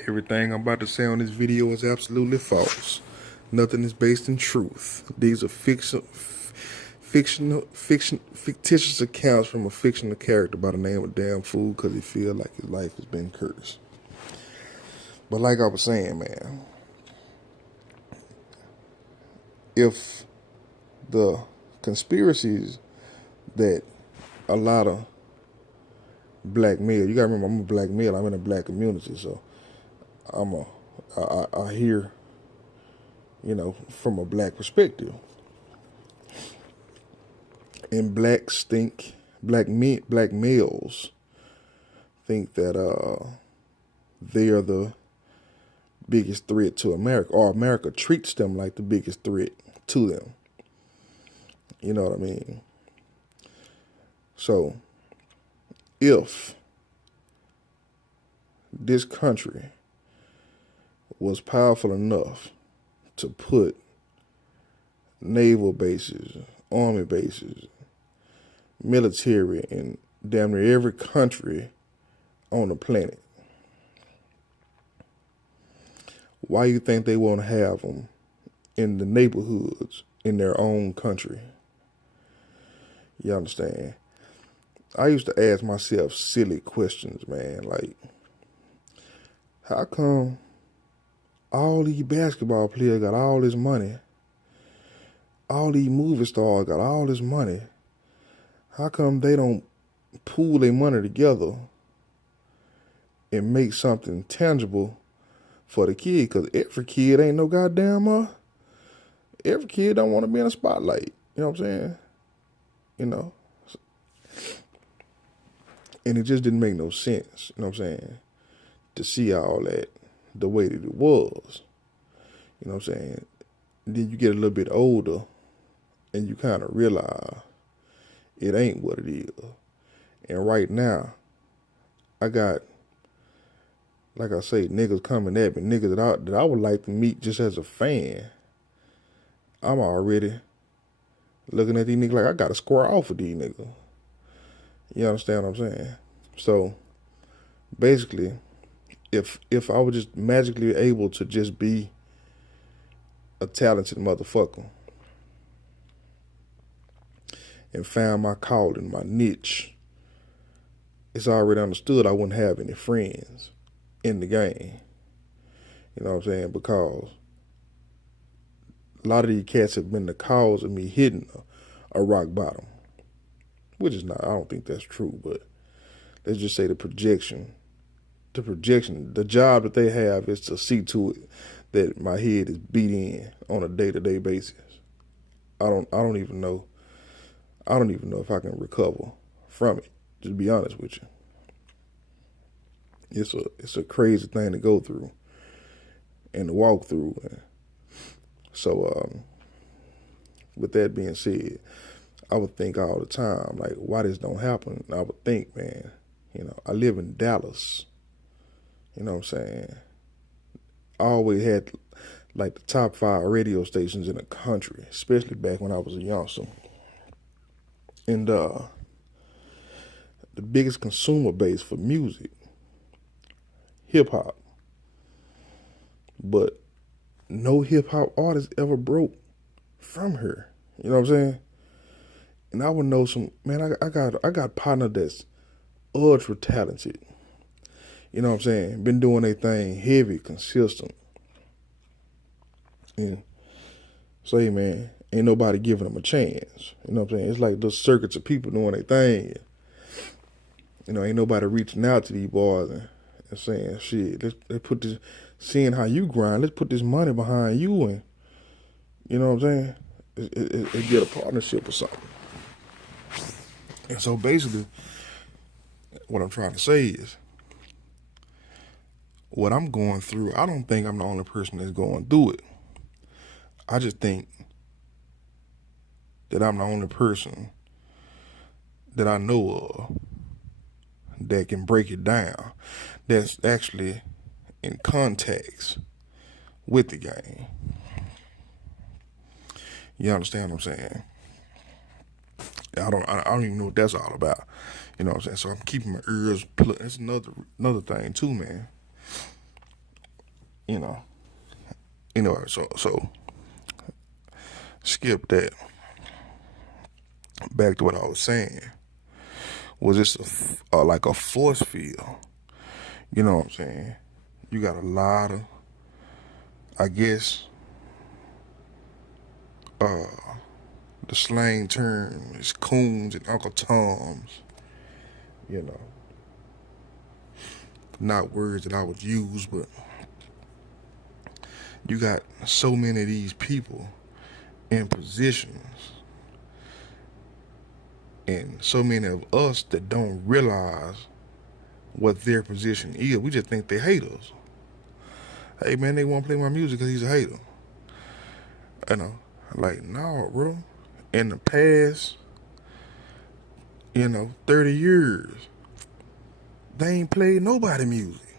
Everything I'm about to say on this video is absolutely false. Nothing is based in truth. These are fictitious accounts from a fictional character by the name of Damn Fool because he feel like his life has been cursed. But like I was saying, man, if the conspiracies that a lot of black male, you gotta remember I'm a black male, I'm in a black community, so I hear, from a black perspective. And black males think that they are the biggest threat to America, or America treats them like the biggest threat to them. You know what I mean? So, if this country was powerful enough to put naval bases, army bases, military in damn near every country on the planet, why you think they won't have them in the neighborhoods in their own country? You understand? I used to ask myself silly questions, man, like, how come all these basketball players got all this money? All these movie stars got all this money. How come they don't pool their money together and make something tangible for the kid? Because every kid ain't no goddamn, every kid don't want to be in a spotlight. You know what I'm saying? You know? And it just didn't make no sense, you know what I'm saying, to see all that the way that it was. You know what I'm saying? Then you get a little bit older and you kind of realize it ain't what it is. And right now, I got, like I say, niggas coming at me, niggas that I would like to meet just as a fan. I'm already looking at these niggas like I got to square off with these niggas. You understand what I'm saying? So, basically, if I was just magically able to just be a talented motherfucker and found my calling, my niche, it's already understood I wouldn't have any friends in the game. You know what I'm saying? Because a lot of these cats have been the cause of me hitting a rock bottom. Which is not, I don't think that's true, but let's just say the job that they have is to see to it that my head is beat in on a day-to-day basis. I don't even know if I can recover from it, to be honest with you. It's a crazy thing to go through and to walk through. So with that being said, I would think all the time, like, why this don't happen? And I would think, man, I live in Dallas. You know what I'm saying? I always had, like, the top 5 radio stations in the country, especially back when I was a youngster. And the biggest consumer base for music, hip-hop. But no hip-hop artist ever broke from her. You know what I'm saying? And I would know some, man, I got partner that's ultra talented. You know what I'm saying? Been doing their thing heavy, consistent. And say, man, ain't nobody giving them a chance. You know what I'm saying? It's like those circuits of people doing their thing. Ain't nobody reaching out to these boys and saying, shit, let's put this, seeing how you grind, let's put this money behind you, and you know what I'm saying? It get a partnership or something. And so basically, what I'm trying to say is, what I'm going through, I don't think I'm the only person that's going through it. I just think that I'm the only person that I know of that can break it down, that's actually in contacts with the game. You understand what I'm saying? I don't even know what that's all about. You know what I'm saying? So I'm keeping my ears plugged. That's another thing too, man. you know, so skip that. Back to what I was saying. Was this like a force field? You know what I'm saying? You got a lot of, I guess, the slang term is coons and Uncle Toms. You know, not words that I would use, but you got so many of these people in positions, and so many of us that don't realize what their position is. We just think they hate us. Hey man, they won't play my music because he's a hater. You know, like, no, bro. In the past, 30 years, they ain't played nobody music.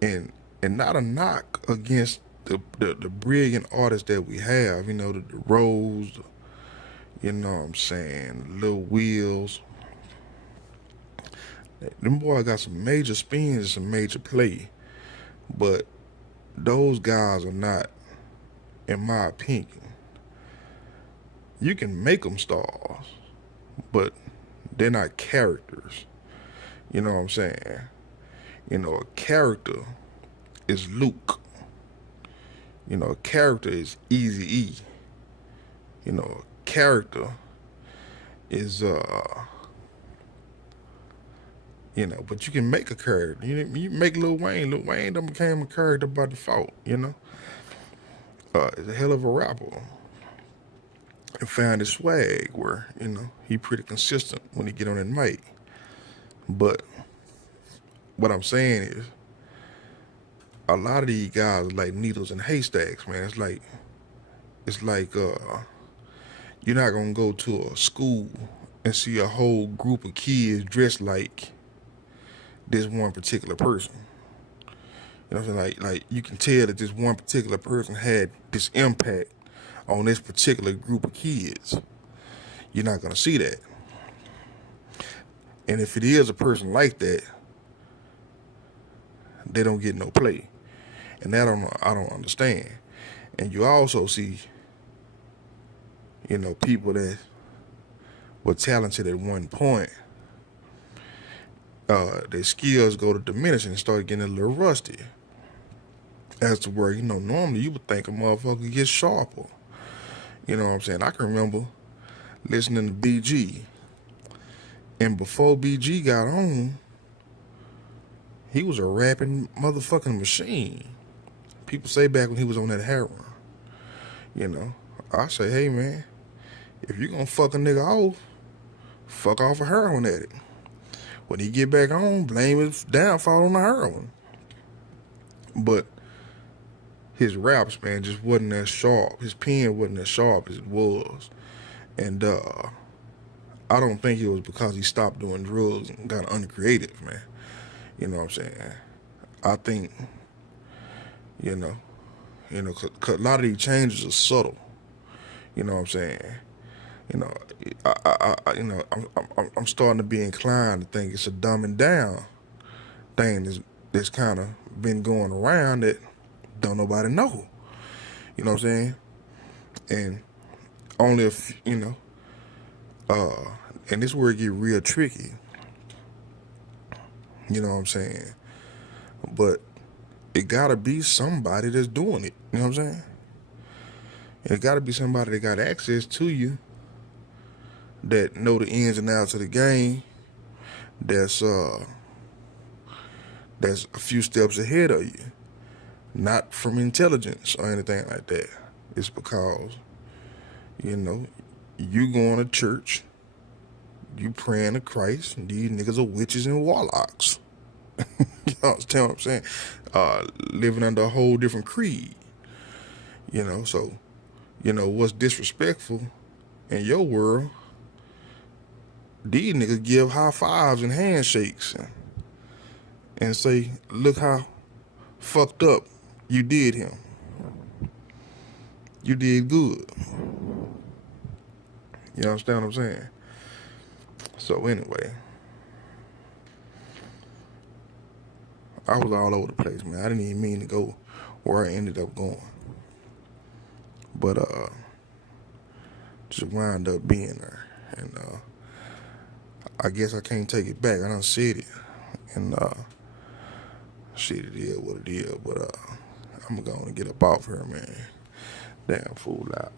And not a knock against the brilliant artists that we have, the Rose, you know what I'm saying, Lil Wheels. Them boys got some major spins and some major play. But those guys are not, in my opinion, you can make them stars, but they're not characters. You know what I'm saying? A character is Luke. A character is Eazy-E. A character is but you can make a character. You make Lil Wayne. Lil Wayne done became a character by default. He's a hell of a rapper. And found his swag where he pretty consistent when he get on that mic. But what I'm saying is, a lot of these guys are like needles in haystacks, man. It's like you're not gonna go to a school and see a whole group of kids dressed like this one particular person. You know what I'm saying? Like you can tell that this one particular person had this impact on this particular group of kids. You're not gonna see that. And if it is a person like that, they don't get no play. And that I don't understand. And you also see, people that were talented at one point, their skills go to diminish and start getting a little rusty. As to where, normally you would think a motherfucker gets sharper. You know what I'm saying? I can remember listening to BG. And before BG got on, he was a rapping motherfucking machine. People say back when he was on that heroin. I say, hey man, if you gonna fuck a nigga off, fuck off a heroin addict. When he get back on, blame his downfall on the heroin. But his raps, man, just wasn't as sharp. His pen wasn't as sharp as it was. And I don't think it was because he stopped doing drugs and got uncreative, man. You know what I'm saying? I think, cause a lot of these changes are subtle. You know what I'm saying? I'm starting to be inclined to think it's a dumbing down thing that's kind of been going around that don't nobody know. You know what I'm saying? And only if, and this is where it get real tricky. You know what I'm saying? But it gotta be somebody that's doing it. You know what I'm saying? It gotta be somebody that got access to you, that know the ins and outs of the game, that's a few steps ahead of you. Not from intelligence or anything like that. It's because, you going to church, you praying to Christ, and these niggas are witches and warlocks. You understand what I'm saying? Living under a whole different creed. So, what's disrespectful in your world, these niggas give high fives and handshakes and say, look how fucked up you did him. You did good. You understand what I'm saying? So anyway, I was all over the place, man. I didn't even mean to go where I ended up going. But just wound up being there. And I guess I can't take it back. I done said it. And shit, it is what it is. But I'm going to get up off here, man. Damn fool out.